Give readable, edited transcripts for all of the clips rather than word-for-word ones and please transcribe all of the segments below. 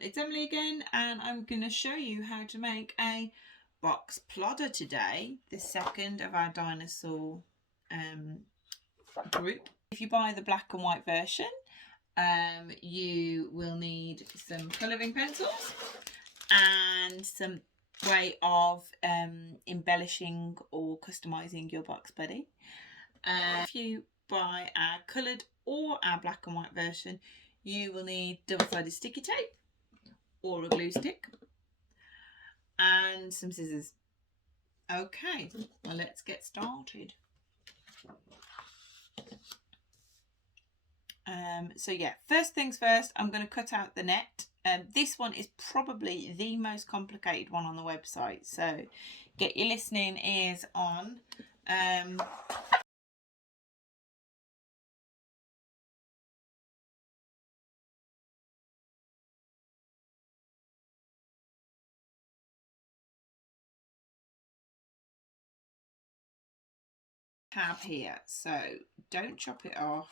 It's Emily again, and I'm going to show you how to make a box plodder today, the second of our dinosaur group. If you buy the black and white version, you will need some colouring pencils and some way of embellishing or customising your Boks Buddy. If you buy our coloured or our black and white version, you will need double-sided sticky tape or a glue stick and some scissors. Okay, well, let's get started. So yeah, first things first, I'm going to cut out the net. This one is probably the most complicated one on the website, so get your listening ears on. Tab here, so don't chop it off,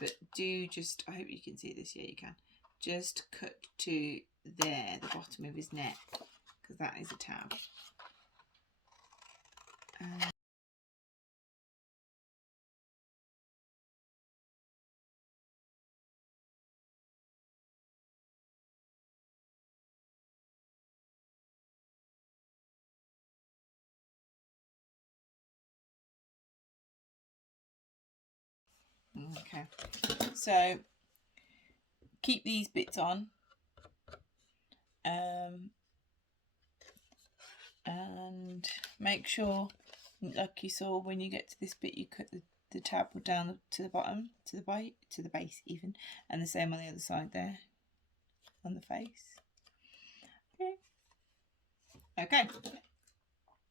but do just, I hope you can see this, yeah you can, just cut to there, the bottom of his neck, because that is a tab. Okay, so keep these bits on, and make sure, like you saw when you get to this bit, you cut the tab down to the bottom, to the base even, and the same on the other side there, on the face. Okay.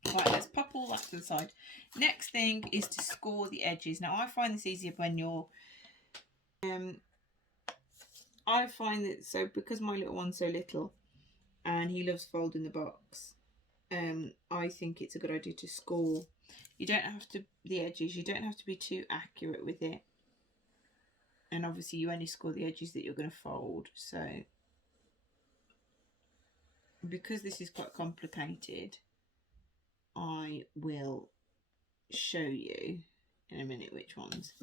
Right, let's pop all that to the side. Next thing is to score the edges. Now, I find this easier when you're... I find that, so because my little one's so little and he loves folding the box, I think it's a good idea to score. You don't have to, the edges, you don't have to be too accurate with it. And obviously you only score the edges that you're going to fold. So, because this is quite complicated, I will show you in a minute which ones.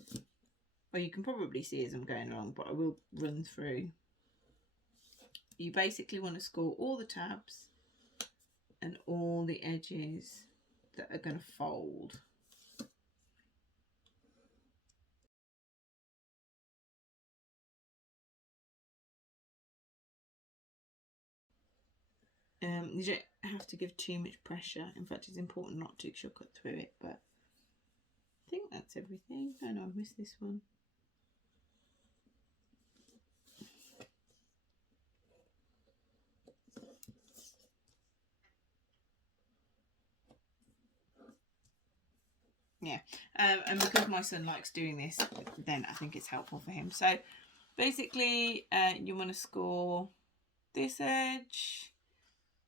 Well, you can probably see as I'm going along, but I will run through. You basically want to score all the tabs and all the edges that are going to fold. You don't have to give too much pressure. In fact, it's important not to, because you'll cut through it, but I think that's everything. Oh no, I've missed this one. Yeah, and because my son likes doing this, then I think it's helpful for him. So basically, you want to score this edge,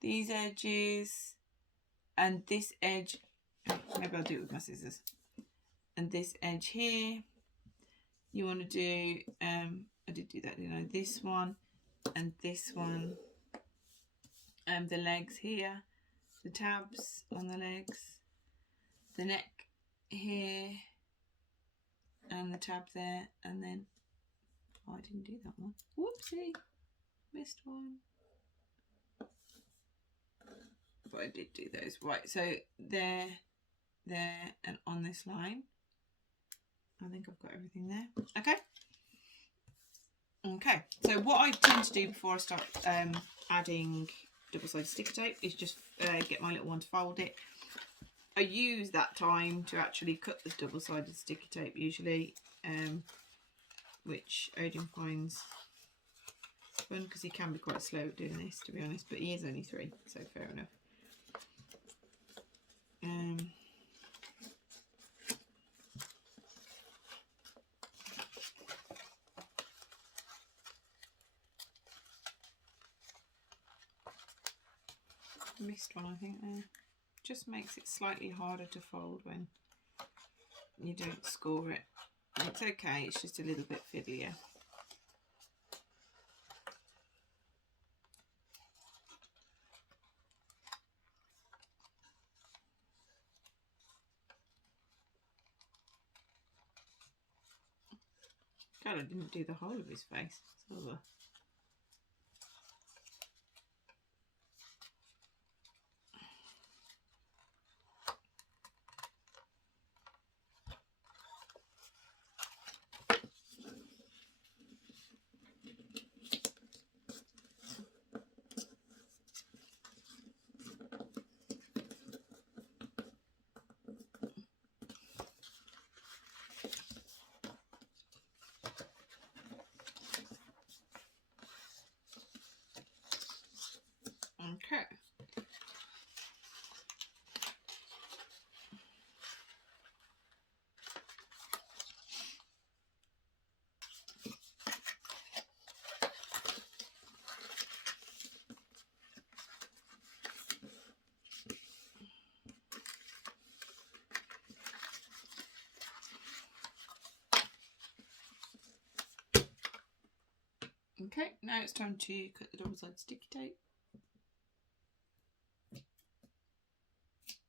these edges, and this edge. Maybe I'll do it with my scissors. And this edge here. You want to do, I did do that, didn't I? This one and this one. The legs here, the tabs on the legs, the neck here, and the tab there, and then, oh, I didn't do that one. Whoopsie, missed one. But I did do those. Right, so there, and on this line. I think I've got everything there. Okay. Okay, so what I tend to do before I start adding double-sided sticker tape is just get my little one to fold it. I use that time to actually cut the double-sided sticky tape usually, which Odin finds fun because he can be quite slow at doing this, to be honest, but he is only 3, so fair enough. Missed one, I think, there. Just makes it slightly harder to fold when you don't score it. It's okay, it's just a little bit fiddlier. God, I didn't do the whole of his face. It's over. Okay. Okay, now it's time to cut the double-sided sticky tape.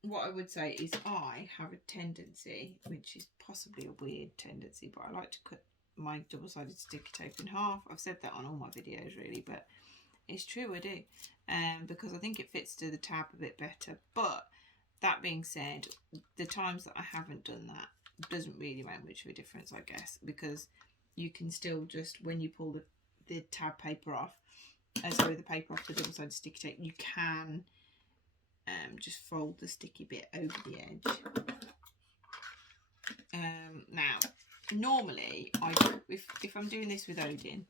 What I would say is I have a tendency, which is possibly a weird tendency, but I like to cut my double-sided sticky tape in half. I've said that on all my videos really, but it's true, I do. Because I think it fits to the tab a bit better. But that being said, the times that I haven't done that doesn't really make much of a difference, I guess, because you can still just, when you pull the tab paper off, sorry, the paper off the double-sided sticky tape, you can just fold the sticky bit over the edge. Now, normally, if I'm doing this with Odin,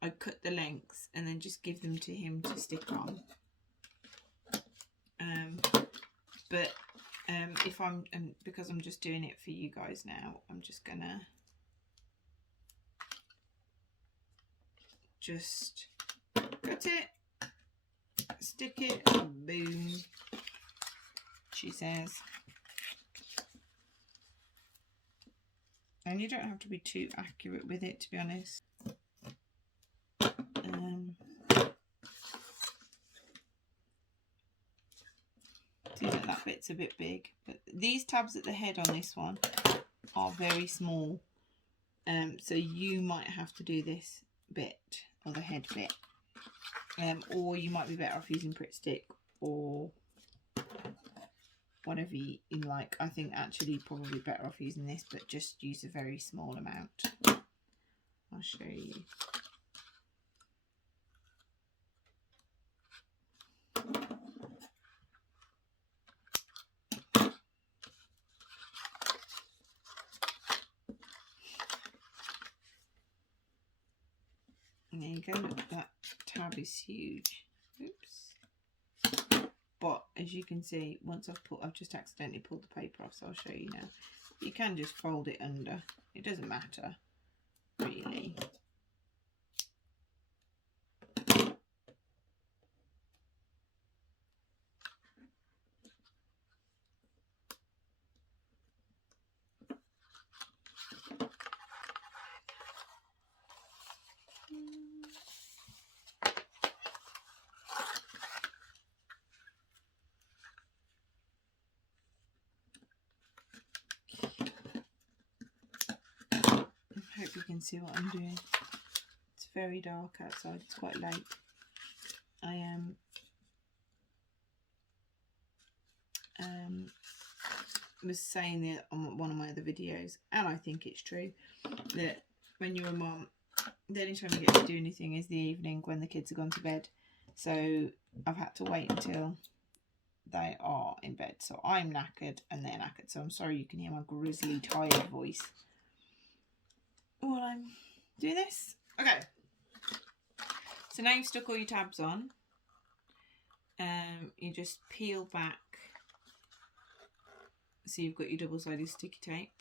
I cut the lengths and then just give them to him to stick on. But if I'm, because I'm just doing it for you guys now, I'm just gonna just cut it, stick it, boom, she says. And you don't have to be too accurate with it, to be honest. See that bit's a bit big, but these tabs at the head on this one are very small, so you might have to do this bit, or the head bit, or you might be better off using Pritt Stick or whatever you like. I think actually probably better off using this, but just use a very small amount. I'll show you. And there you go, look, that tab is huge. Oops. But as you can see, once I've just accidentally pulled the paper off, so I'll show you now. You can just fold it under. It doesn't matter, really. I hope you can see what I'm doing. It's very dark outside, it's quite late. I was saying that on one of my other videos, and I think it's true, that when you're a mom, the only time you get to do anything is the evening when the kids have gone to bed. So I've had to wait until they are in bed. So I'm knackered and they're knackered. So I'm sorry you can hear my grizzly, tired voice while I'm doing this. Okay. So now you've stuck all your tabs on. You just peel back. So you've got your double-sided sticky tape.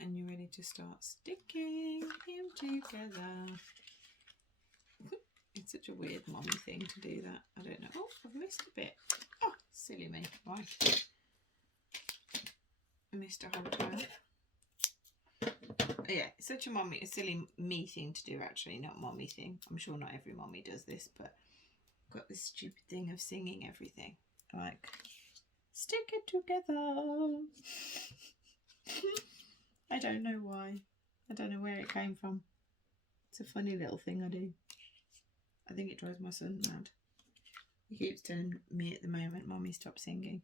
And you're ready to start sticking him together. It's such a weird mommy thing to do that. I don't know. Oh, I've missed a bit. Oh, silly me. Right. I missed a whole tab. Yeah, it's such a silly me thing to do, actually, not mommy thing. I'm sure not every mommy does this, but I've got this stupid thing of singing everything. Like, stick it together. I don't know why. I don't know where it came from. It's a funny little thing I do. I think it drives my son mad. He keeps telling me at the moment, Mommy, stop singing.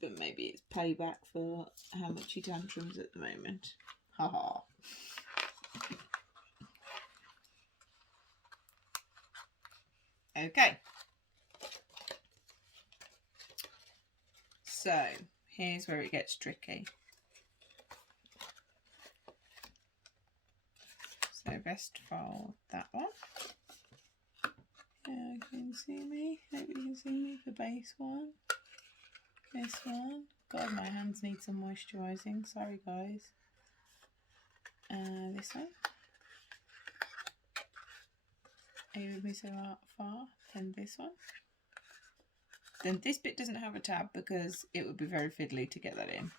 But maybe it's payback for how much he tantrums at the moment. Ha ha. Okay. So, here's where it gets tricky. So, best fold that one. Yeah, you can see me. Hope you can see me. The base one. This one. God, my hands need some moisturising. Sorry, guys. This one. Are you with me so far? Then this one. Then this bit doesn't have a tab because it would be very fiddly to get that in.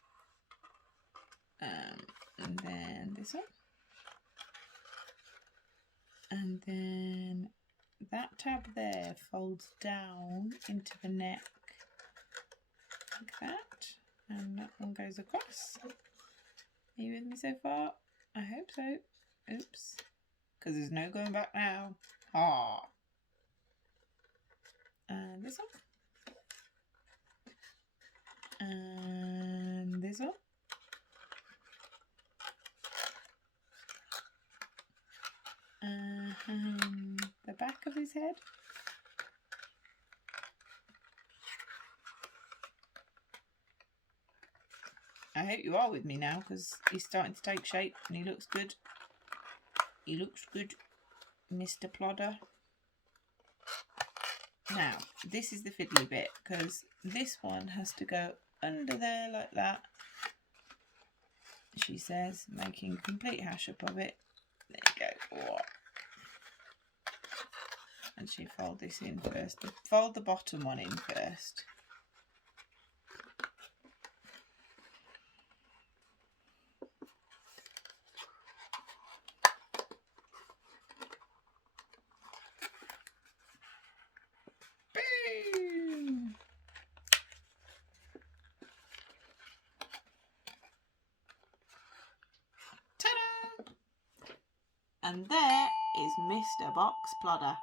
And then this one. And then that tab there folds down into the neck like that. And that one goes across. Are you with me so far? I hope so. Oops. Because there's no going back now. Ah. And this one. And this one. And the back of his head. I hope you are with me now because he's starting to take shape and he looks good. He looks good, Mr. Plodder. Now, this is the fiddly bit because this one has to go under there like that. She says, making a complete hash up of it. There you go. Oh. And she fold this in first. Fold the bottom one in first. Boom! Ta-da! And there is Mr. Boks Plodder.